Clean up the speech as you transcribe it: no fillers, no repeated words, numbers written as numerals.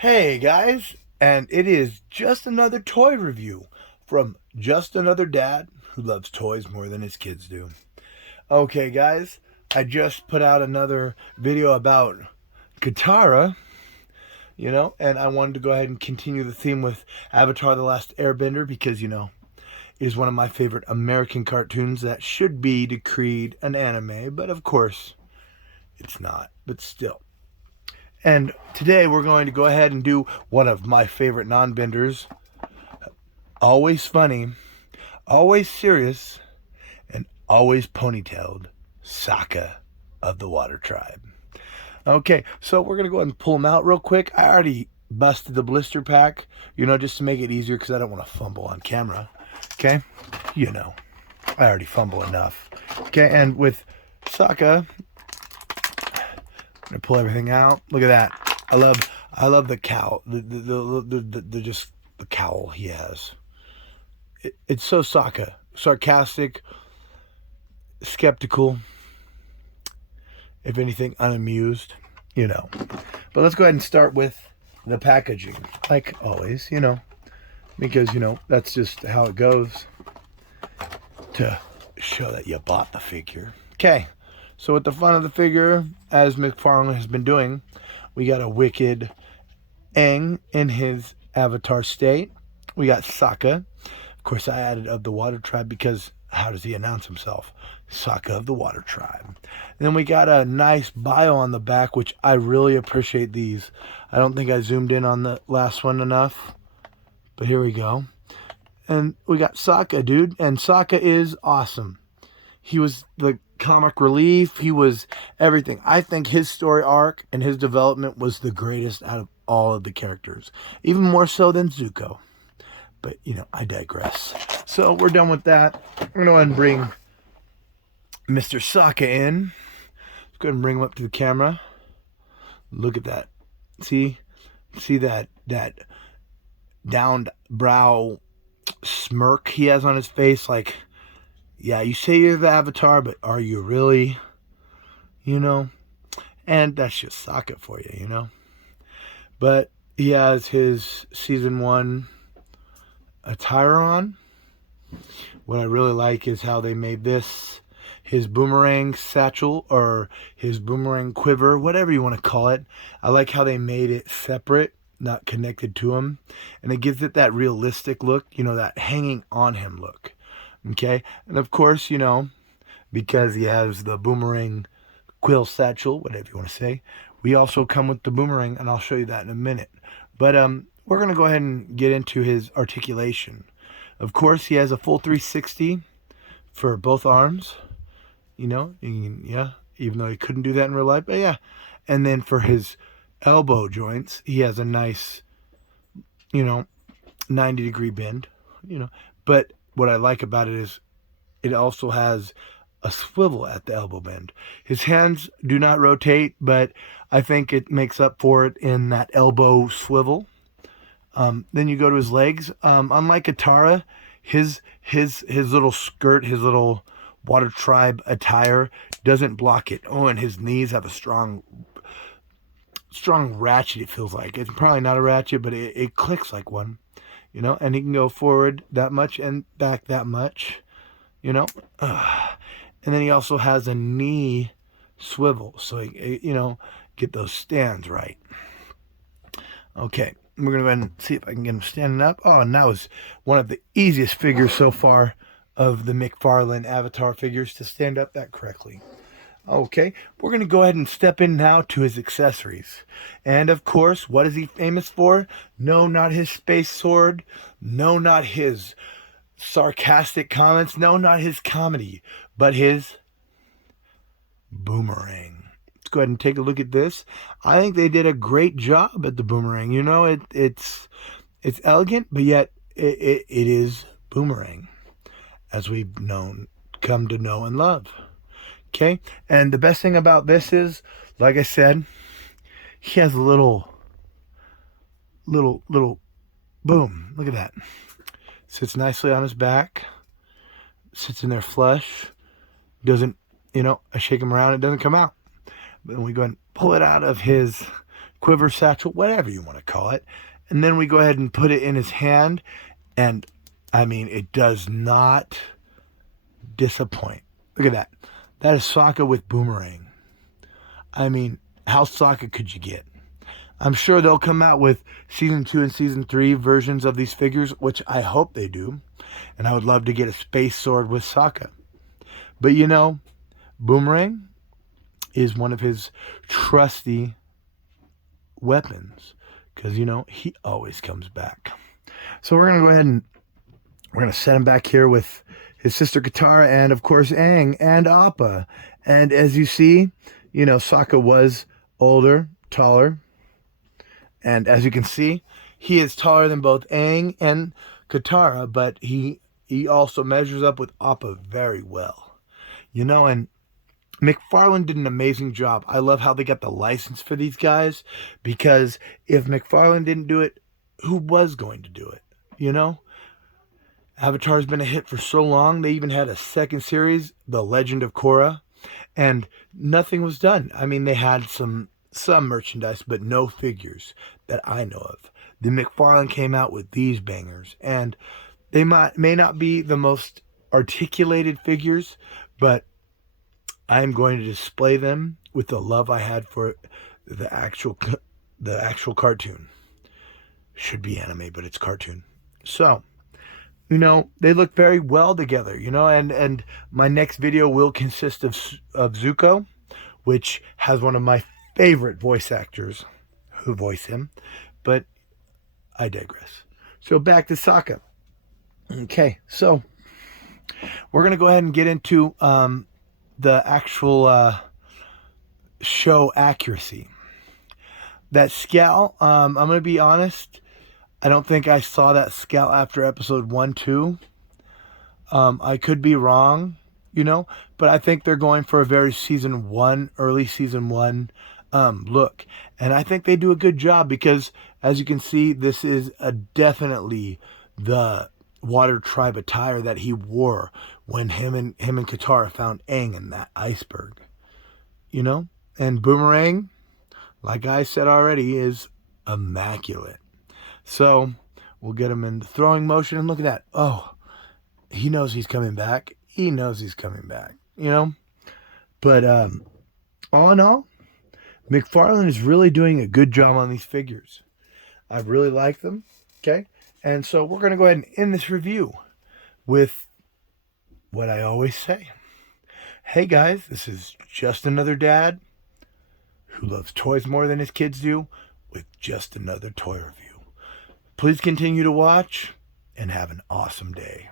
Hey guys, and it is just another toy review from just another dad who loves toys more than his kids do. Okay, guys, I just put out another video about Katara, and I wanted to go ahead and continue the theme with Avatar The Last Airbender because, it is one of my favorite American cartoons that should be decreed an anime, but of course, it's not, but still. And today we're going to go ahead and do one of my favorite non-benders. Always funny, always serious, and always ponytailed. Sokka of the Water Tribe. Okay, so we're going to go ahead and pull them out real quick. I already busted the blister pack, just to make it easier because I don't want to fumble on camera. Okay, I already fumble enough. Okay, and with Sokka, I'm gonna pull everything out. Look at that. I love the cowl. The just the cowl he has. It's so Sokka. Sarcastic, skeptical, if anything, unamused. But let's go ahead and start with the packaging, like always. Because that's just how it goes. To show that you bought the figure. Okay. So at the front of the figure, as McFarlane has been doing, we got a wicked Aang in his avatar state. We got Sokka. Of course, I added of the Water Tribe because how does he announce himself? Sokka of the Water Tribe. And then we got a nice bio on the back, which I really appreciate these. I don't think I zoomed in on the last one enough, but here we go. And we got Sokka, dude, and Sokka is awesome. He was the comic relief. He was everything. I think his story arc and his development was the greatest out of all of the characters. Even more so than Zuko. But, I digress. So we're done with that. I'm going to go ahead and bring Mr. Sokka in. Let's go ahead and bring him up to the camera. Look at that. See that downed brow smirk he has on his face, like, yeah, you say you're the Avatar, but are you really? And that's just Sokka for you, But he has his season 1 attire on. What I really like is how they made this his boomerang satchel or his boomerang quiver, whatever you want to call it. I like how they made it separate, not connected to him. And it gives it that realistic look, that hanging on him look. Okay, and of course, because he has the boomerang quill satchel, whatever you want to say, we also come with the boomerang, and I'll show you that in a minute. But we're going to go ahead and get into his articulation. Of course, he has a full 360 for both arms, even though he couldn't do that in real life, but yeah. And then for his elbow joints, he has a nice, 90-degree bend, but what I like about it is it also has a swivel at the elbow bend. His hands do not rotate, but I think it makes up for it in that elbow swivel. Then you go to his legs. Unlike Katara, his little skirt, his little Water Tribe attire doesn't block it. Oh, and his knees have a strong ratchet, it feels like. It's probably not a ratchet, but it clicks like one. And he can go forward that much and back that much, And then he also has a knee swivel, so get those stands right. Okay, we're going to go ahead and see if I can get him standing up. Oh, and that was one of the easiest figures so far of the McFarlane Avatar figures to stand up that correctly. Okay, we're going to go ahead and step in now to his accessories. And of course, what is he famous for? No, not his space sword. No, not his sarcastic comments. No, not his comedy. But his boomerang. Let's go ahead and take a look at this. I think they did a great job at the boomerang. It's elegant, but yet it is boomerang, as we've come to know and love. Okay, and the best thing about this is, like I said, he has a little boom. Look at that. Sits nicely on his back. Sits in there flush. Doesn't, I shake him around, it doesn't come out. But then we go and pull it out of his quiver satchel, whatever you want to call it. And then we go ahead and put it in his hand. And, I mean, it does not disappoint. Look at that. That is Sokka with Boomerang. I mean, how Sokka could you get? I'm sure they'll come out with Season 2 and Season 3 versions of these figures, which I hope they do. And I would love to get a space sword with Sokka. But, you know, Boomerang is one of his trusty weapons. Because, you know, he always comes back. So we're going to go ahead and we're going to set him back here with his sister Katara and, of course, Aang and Appa. And as you see, you know, Sokka was older, taller. And as you can see, he is taller than both Aang and Katara, but he also measures up with Appa very well. You know, and McFarlane did an amazing job. I love how they got the license for these guys, because if McFarlane didn't do it, who was going to do it? You know? Avatar's been a hit for so long. They even had a second series, The Legend of Korra, and nothing was done. I mean, they had some merchandise, but no figures that I know of. The McFarlane came out with these bangers, and they may not be the most articulated figures, but I'm going to display them with the love I had for the actual cartoon. Should be anime, but it's cartoon. So, you know, they look very well together, you know, and my next video will consist of Zuko, which has one of my favorite voice actors who voice him, but I digress. So back to Sokka. Okay, so we're going to go ahead and get into the actual show accuracy. That scowl, I'm going to be honest, I don't think I saw that scowl after episode 1, 2. I could be wrong, you know, but I think they're going for a very season 1, early season 1 look. And I think they do a good job because, as you can see, this is definitely the Water Tribe attire that he wore when him and Katara found Aang in that iceberg. You know? And Boomerang, like I said already, is immaculate. So we'll get him in the throwing motion, and look at that. Oh, he knows he's coming back. He knows he's coming back, you know? But all in all, McFarlane is really doing a good job on these figures. I really like them, okay? And so we're going to go ahead and end this review with what I always say. Hey guys, this is just another dad who loves toys more than his kids do with just another toy review. Please continue to watch and have an awesome day.